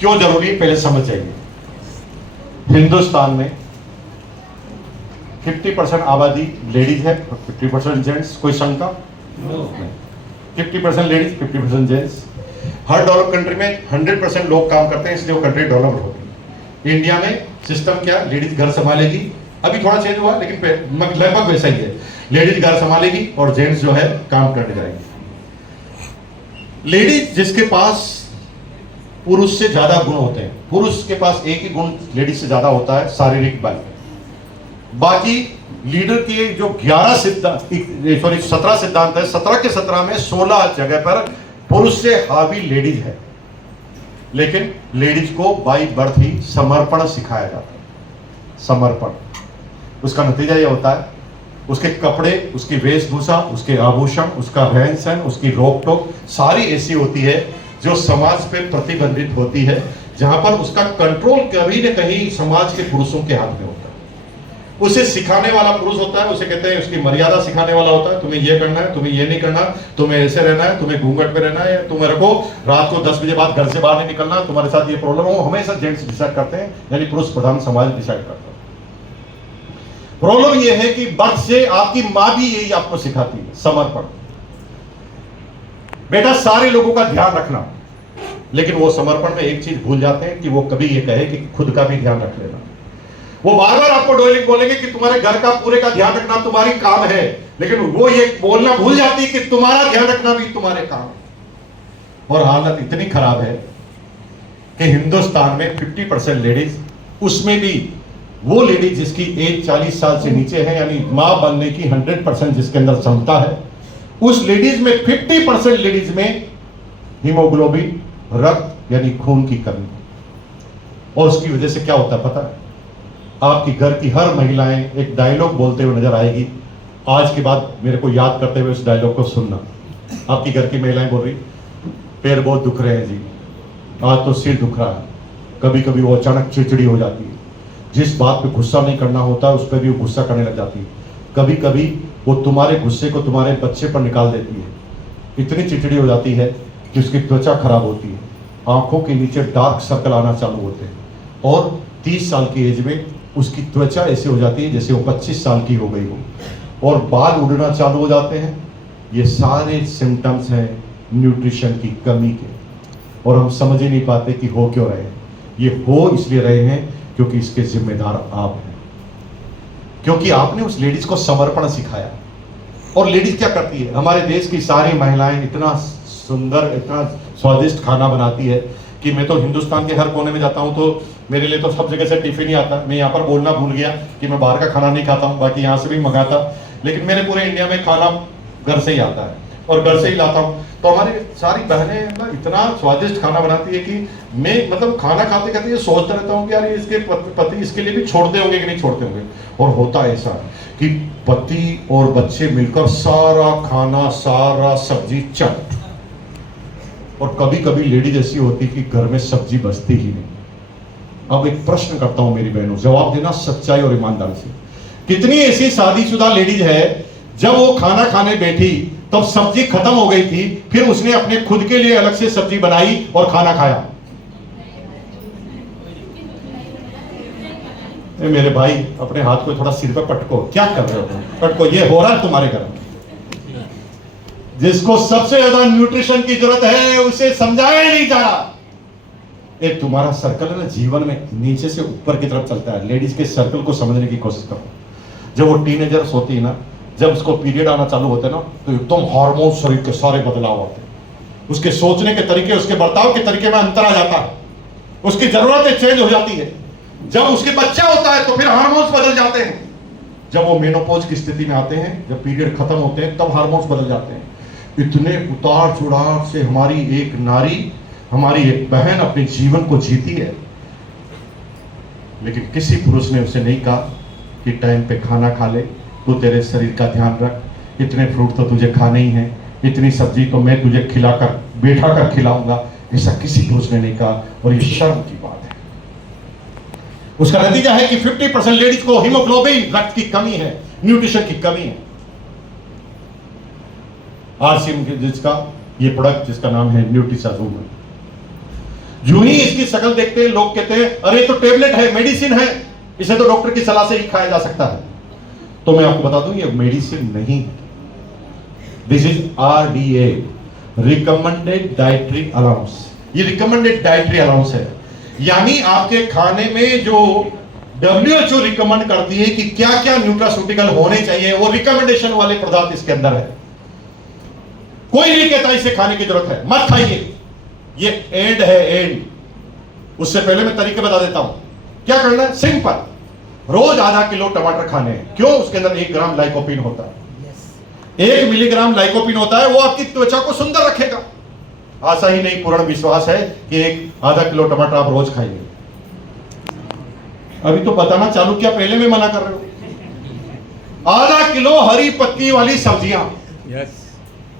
क्यों जरूरी है पहले समझ जाइए। हिंदुस्तान में 50% आबादी लेडीज है, 50% जेंट्स, कोई शंका नहीं। 50% लेडीज, 50% जेंट्स। हर डेवलप कंट्री में 100% लोग काम करते हैं, इसलिए वो कंट्री डेवलप्ड होती है। इंडिया में सिस्टम क्या, लेडीज घर संभालेगी, अभी थोड़ा चेंज हुआ लेकिन लगभग वैसा ही है। लेडीज घर संभालेगी और जेंट्स जो है काम करने जाएंगे। लेडीज जिसके पास पुरुष से ज्यादा गुण होते हैं, पुरुष के पास एक ही गुण लेडीज से ज्यादा होता है, शारीरिक बल। बाकी लीडर के जो 11 सिद्धांत, सॉरी 17 सिद्धांत है, 17 के 17 में 16 जगह पर पुरुष से हावी लेडीज है। लेकिन लेडीज को बाई बर्थ ही समर्पण सिखाया जाता है। समर्पण, उसका नतीजा यह होता है उसके कपड़े, उसकी वेशभूषा, उसके आभूषण, उसका रहन सहन, उसकी रोक टोक सारी ऐसी होती है जो समाज पे प्रतिबंधित होती है, जहां पर उसका कंट्रोल कभी न कहीं समाज के पुरुषों के हाथ में होता है। उसे सिखाने वाला पुरुष होता है, उसे कहते हैं उसकी मर्यादा सिखाने वाला होता है। तुम्हें ये करना है, तुम्हें ये नहीं करना, तुम्हें ऐसे रहना है, तुम्हें घूंघट पे रहना है, तुम्हें रखो, रात को 10 बजे बाद घर से बाहर नहीं निकलना, तुम्हारे साथ ये प्रॉब्लम हो। हमेशा जेंट्स डिसाइड करते हैं, यानी पुरुष प्रधान समाज डिसाइड करता है। प्रॉब्लम यह है कि बर्थ से आपकी मां भी यही आपको सिखाती है, समर्पण। बेटा सारे लोगों का ध्यान रखना, लेकिन वो समर्पण में एक चीज भूल जाते हैं कि वो कभी ये कहे कि खुद का भी ध्यान रख लेना। वो बार बार आपको डोइलिंग बोलेंगे कि तुम्हारे घर का पूरे का ध्यान रखना तुम्हारी काम है, लेकिन वो ये बोलना भूल जाती है कि तुम्हारा ध्यान रखना भी तुम्हारे काम है। और हालत इतनी खराब है कि हिंदुस्तान में 50% लेडीज, उसमें भी वो लेडीज जिसकी एज 40 साल से नीचे है, यानी मां बनने की 100% जिसके अंदर क्षमता है, उस लेडीज में 50% लेडीज में हीमोग्लोबिन, रक्त यानी खून की कमी। और उसकी वजह से क्या होता है पता है? आपकी घर की हर महिलाएं एक डायलॉग बोलते हुए नजर आएगी। आज के बाद मेरे को याद करते हुए उस डायलॉग को सुनना। आपकी घर की महिलाएं बोल रही, पैर बहुत दुख रहे हैं जी, आज तो सिर दुख रहा है। कभी कभी वो अचानक चिड़चिड़ी हो जाती है, जिस बात पे गुस्सा नहीं करना होता उस पर भी वो गुस्सा करने लग जाती है। कभी कभी वो तुम्हारे गुस्से को तुम्हारे बच्चे पर निकाल देती है। इतनी चिड़चिड़ी हो जाती है कि उसकी त्वचा खराब होती है, आंखों के नीचे डार्क सर्कल आना चालू होते हैं, और 30 साल की एज में उसकी त्वचा ऐसी हो जाती है जैसे वो 25 साल की हो गई हो, और बाल उड़ना चालू हो जाते हैं। ये सारे सिम्टम्स हैं न्यूट्रिशन की कमी के, और हम समझ ही नहीं पाते कि हो क्यों रहे हैं। ये हो इसलिए रहे हैं क्योंकि इसके जिम्मेदार आप हैं, क्योंकि आपने उस लेडीज को समर्पण सिखाया। और लेडीज क्या करती है? हमारे देश की सारी महिलाएं इतना सुंदर, इतना स्वादिष्ट खाना बनाती है कि मैं तो हिंदुस्तान के हर कोने में जाता हूं तो मेरे लिए तो सब जगह से टिफिन ही आता। मैं यहाँ पर बोलना भूल गया कि मैं बाहर का खाना नहीं खाता हूँ, बाकी यहाँ से भी मंगाता, लेकिन मेरे पूरे इंडिया में खाना घर से ही आता है और घर से ही लाता हूँ। तो हमारी सारी बहनें ना इतना स्वादिष्ट खाना बनाती है कि मैं मतलब खाना खाते खाते ये सोचता रहता हूँ कि यार इसके पति इसके लिए भी छोड़ते होंगे कि नहीं छोड़ते होंगे। और होता ऐसा कि पति और बच्चे मिलकर सारा खाना, सारा सब्जी चट। और कभी कभी लेडीज ऐसी होती कि घर में सब्जी बचती ही नहीं। अब एक प्रश्न करता हूं मेरी बहनों, जवाब देना सच्चाई और ईमानदारी से। कितनी ऐसी शादीशुदा लेडीज है जब वो खाना खाने बैठी तब सब्जी खत्म हो गई थी, फिर उसने अपने खुद के लिए अलग से सब्जी बनाई और खाना खाया? मेरे भाई अपने हाथ को थोड़ा सिर पे पटको, क्या कर रहे हो? पटको, ये हो रहा है तुम्हारे घर में। जिसको सबसे ज्यादा न्यूट्रिशन की जरूरत है उसे समझाया नहीं जा रहा। एक तुम्हारा सर्कल है ना जीवन में, नीचे से ऊपर की तरफ चलता है। लेडीज के सर्कल को समझने की कोशिश करो। जब वो टीनेजर्स होती है ना, जब उसको पीरियड आना चालू होता है ना, तो एकदम हार्मोन शरीर के सारे बदलाव आते हैं। उसके सोचने के तरीके, उसके बर्ताव के तरीके में अंतर आ जाता है, उसकी जरूरतें चेंज हो जाती है। जब उसके बच्चा होता है तो फिर हार्मोन्स बदल जाते हैं। जब वो मेनोपॉज की स्थिति में आते हैं, जब पीरियड खत्म होते हैं, तब हार्मोन्स बदल जाते हैं। इतने उतार चढ़ाव से हमारी एक नारी, हमारी एक बहन अपने जीवन को जीती है, लेकिन किसी पुरुष ने उसे नहीं कहा कि टाइम पे खाना खा ले, तू तेरे शरीर का ध्यान रख, इतने फ्रूट तो तुझे खाने ही हैं, इतनी सब्जी तो मैं तुझे खिलाकर बैठा कर खिलाऊंगा। ऐसा किसी पुरुष ने नहीं कहा, और ये शर्म की बात है। उसका नतीजा है कि 50% लेडीज को हीमोग्लोबिन, रक्त की कमी है, न्यूट्रिशन की कमी है। आरसीएम जिसका ये प्रोडक्ट जिसका नाम है न्यूट्रिसाजूम, जो ही इसकी की शक्ल देखते हैं लोग कहते हैं अरे तो टेबलेट है, मेडिसिन है, इसे तो डॉक्टर की सलाह से ही खाया जा सकता है। तो मैं आपको बता दूं ये मेडिसिन नहीं, this is RDA, recommended dietary allowance. ये रिकमेंडेड डाइटरी अलाउंस है, यानी आपके खाने में जो WHO रिकमेंड करती है कि क्या क्या न्यूट्रास्यूटिकल होने चाहिए, वो रिकमेंडेशन वाले पदार्थ इसके अंदर है। कोई नहीं कहता इसे खाने की जरूरत है, मत खाइए, ये एंड है, एंड। उससे पहले मैं तरीके बता देता हूं क्या करना है। सिंपल, रोज आधा किलो टमाटर खाने हैं। क्यों? उसके अंदर 1 ग्राम लाइकोपिन होता है, 1 मिलीग्राम लाइकोपिन होता है, वो आपकी त्वचा को सुंदर रखेगा। आशा ही नहीं, पूर्ण विश्वास है कि एक आधा किलो टमाटर आप रोज खाइए। अभी तो बताना चालू किया, पहले में मना कर रहे हो। आधा किलो हरी पत्ती वाली सब्जियां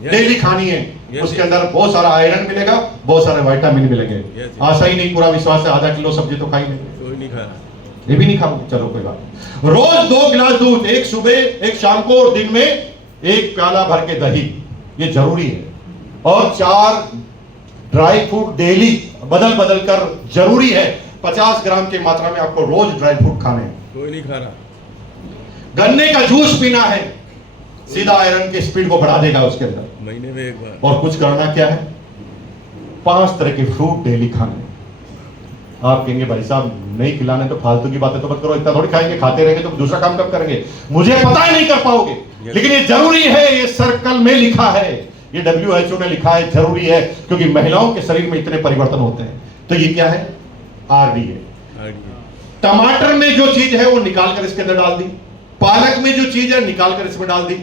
डेली खानी है। उसके अंदर बहुत सारा आयरन मिलेगा, बहुत सारे विटामिन मिलेंगे। आशा ही नहीं, पूरा विश्वास है, आधा किलो सब्जी तो खाई नहीं, ये भी नहीं खाओगे, चलो कोई बात। रोज 2 गिलास दूध, एक सुबह एक शाम को, और दिन में 1 प्याला भर के दही, ये जरूरी है। और 4 ड्राई फ्रूट डेली बदल बदल कर जरूरी है। 50 ग्राम की मात्रा में आपको रोज ड्राई फ्रूट खाने हैं। कोई नहीं खा रहा। गन्ने का जूस पीना है, सीधा आयरन की स्पीड को बढ़ा देगा उसके अंदर, महीने में 1 बार। और कुछ करना क्या है, 5 तरह के फ्रूट डेली खाने। आप कहेंगे भाई साहब नहीं खिलाने तो फालतू की बातें तो मत करो, इतना थोड़ी खाएंगे, खाते रहेंगे तो दूसरा काम कब करेंगे? मुझे पता है नहीं कर पाओगे, लेकिन ये जरूरी है, ये सर्कल में लिखा है, ये WHO ने लिखा है, जरूरी है, क्योंकि महिलाओं के शरीर में इतने परिवर्तन होते हैं। तो ये क्या है? RDA। टमाटर में जो चीज है वो निकाल कर इसके अंदर डाल दी, पालक में जो चीज है निकाल कर इसमें डाल दी।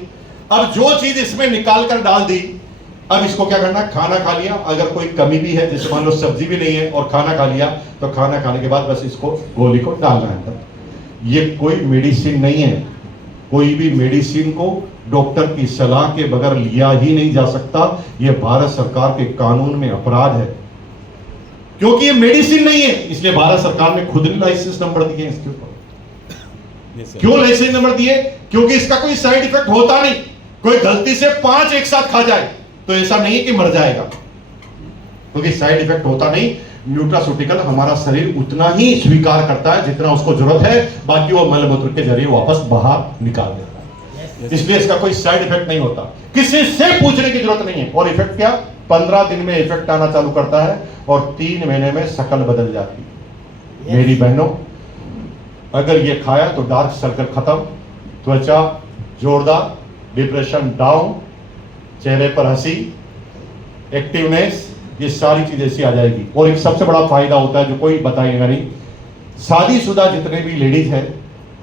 अब जो चीज इसमें निकाल कर डाल दी, अब इसको क्या करना? खाना खा लिया, अगर कोई कमी भी है, जैसे मान लो सब्जी भी नहीं है और खाना खा लिया, तो खाना खाने के बाद बस इसको गोली को डालना है अंदर। ये कोई मेडिसिन नहीं है, कोई भी मेडिसिन को डॉक्टर की सलाह के बगैर लिया ही नहीं जा सकता। ये भारत सरकार के कानून में अपराध है, क्योंकि ये मेडिसिन नहीं है, इसलिए भारत सरकार ने खुद ने लाइसेंस नंबर दिए इसके ऊपर। क्यों लाइसेंस नंबर दिए? क्योंकि इसका कोई साइड इफेक्ट होता नहीं। कोई गलती से 5 एक साथ खा जाए तो ऐसा नहीं है कि मर जाएगा, क्योंकि साइड इफेक्ट होता नहीं। न्यूट्रास्यूटिकल हमारा शरीर उतना ही स्वीकार करता है जितना उसको जरूरत है, बाकी वो मलमूत्र के जरिए वापस बाहर निकाल देता है। इसलिए इसका कोई साइड इफेक्ट नहीं होता, किसी से पूछने की जरूरत नहीं है। और इफेक्ट क्या? 15 दिन में इफेक्ट आना चालू करता है और 3 महीने में शक्ल बदल जाती है। मेरी बहनों, अगर ये खाया तो डार्क सर्कल खत्म, त्वचा जोरदार, डिप्रेशन डाउन, चेहरे पर हंसी, एक्टिवनेस, ये सारी चीजें ऐसी आ जाएगी। और एक सबसे बड़ा फायदा होता है जो कोई बताएगा नहीं, शादीशुदा जितने भी लेडीज हैं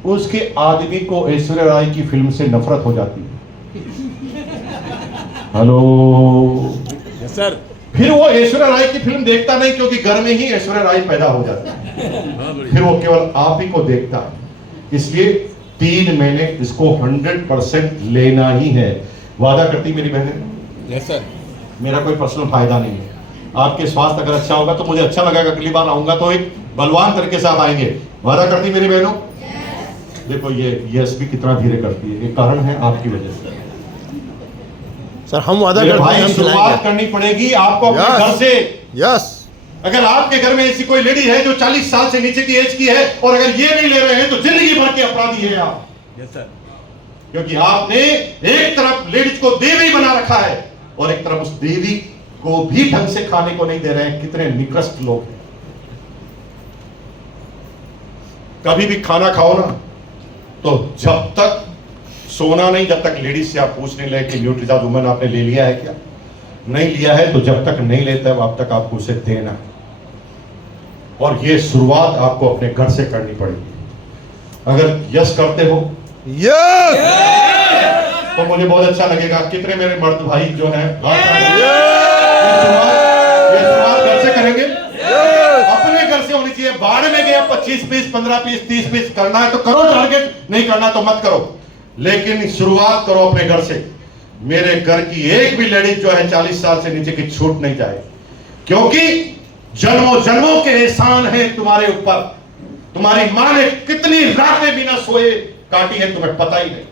उसके आदमी को ऐश्वर्या राय की फिल्म से नफरत हो जाती है। Hello yes sir. फिर वो ऐश्वर्या राय की फिल्म देखता नहीं, क्योंकि घर में ही ऐश्वर्या राय पैदा हो जाती है। फिर वो केवल आप ही को देखता है। इसलिए 3 महीने इसको 100% लेना ही है। वादा करती मेरी बहनें? Yes sir. मेरा कोई पर्सनल फायदा नहीं है, आपके स्वास्थ्य अगर अच्छा होगा तो मुझे अच्छा लगेगा, अगली बार आऊंगा तो एक बलवान तरीके से आप आएंगे। वादा करती मेरी बहनों? देखो ये यस भी कितना धीरे करती है, ये कारण है आपकी वजह से। सर हम वादा करते हैं, भाई हम शुरुआत खिलाएंगे। करनी पड़ेगी आपको अपने घर से। यस। अगर आपके घर में ऐसी कोई लेडी है जो 40 साल से नीचे की एज की है और अगर ये नहीं ले रहे हैं तो जिंदगी भर के अपराधी है आप। Yes sir. क्योंकि आपने एक तरफ लेडीज को देवी बना रखा है और एक तरफ उस देवी को भी ढंग से खाने को नहीं दे रहे हैं। कितने निकृष्ट लोग हैं। कभी भी खाना खाओ ना तो जब तक सोना नहीं, जब तक लेडीज से आप पूछ नहीं ले कि न्यूट्रीचार्ज वुमन आपने ले लिया है क्या, नहीं लिया है तो जब तक नहीं लेते अब तक आपको उसे देना। और ये शुरुआत आपको अपने घर से करनी पड़ेगी। अगर यस करते हो यस तो मुझे बहुत अच्छा लगेगा। कितने मेरे मर्द भाई जो हैं ये शुरुआत घर से करेंगे, अपने घर से होनी चाहिए। बाहर में गया 25 पीस, 15 पीस, 30 पीस करना है तो करो टारगेट, नहीं करना तो मत करो, लेकिन शुरुआत करो अपने घर से। मेरे घर की एक भी लेडीज जो है 40 साल से नीचे की छूट नहीं जाए, क्योंकि जन्मों जन्मों के एहसान है तुम्हारे ऊपर। तुम्हारी मां ने कितनी रातें बिना सोए काटी है तुम्हें पता ही नहीं,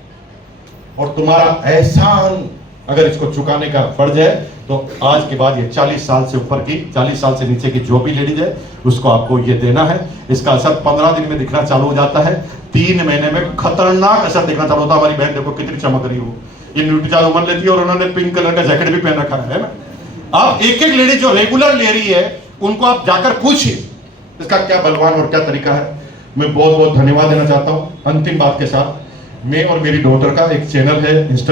और तुम्हारा एहसान अगर इसको चुकाने का फर्ज है तो आज के बाद ये 40 साल से ऊपर की 40 साल से नीचे की जो भी लेडीज है उसको आपको ये देना है। इसका असर 15 दिन में दिखना चालू हो जाता है, 3 महीने में खतरनाक असर दिखना चालू होता है। हमारी बहन देखो कितनी चमक रही हो, ये न्यूट्रीचार्ज उमन लेती है और उन्होंने पिंक कलर का जैकेट भी पहन रखा है ना। आप एक एक लेडीज जो रेगुलर ले रही है उनको आप जाकर पूछिए इसका क्या बलवान और क्या तरीका है। मैं बहुत बहुत धन्यवाद देना चाहता हूं। अंतिम बात के साथ, मैं और मेरी डॉटर का एक चैनल है इंस्टाग्राम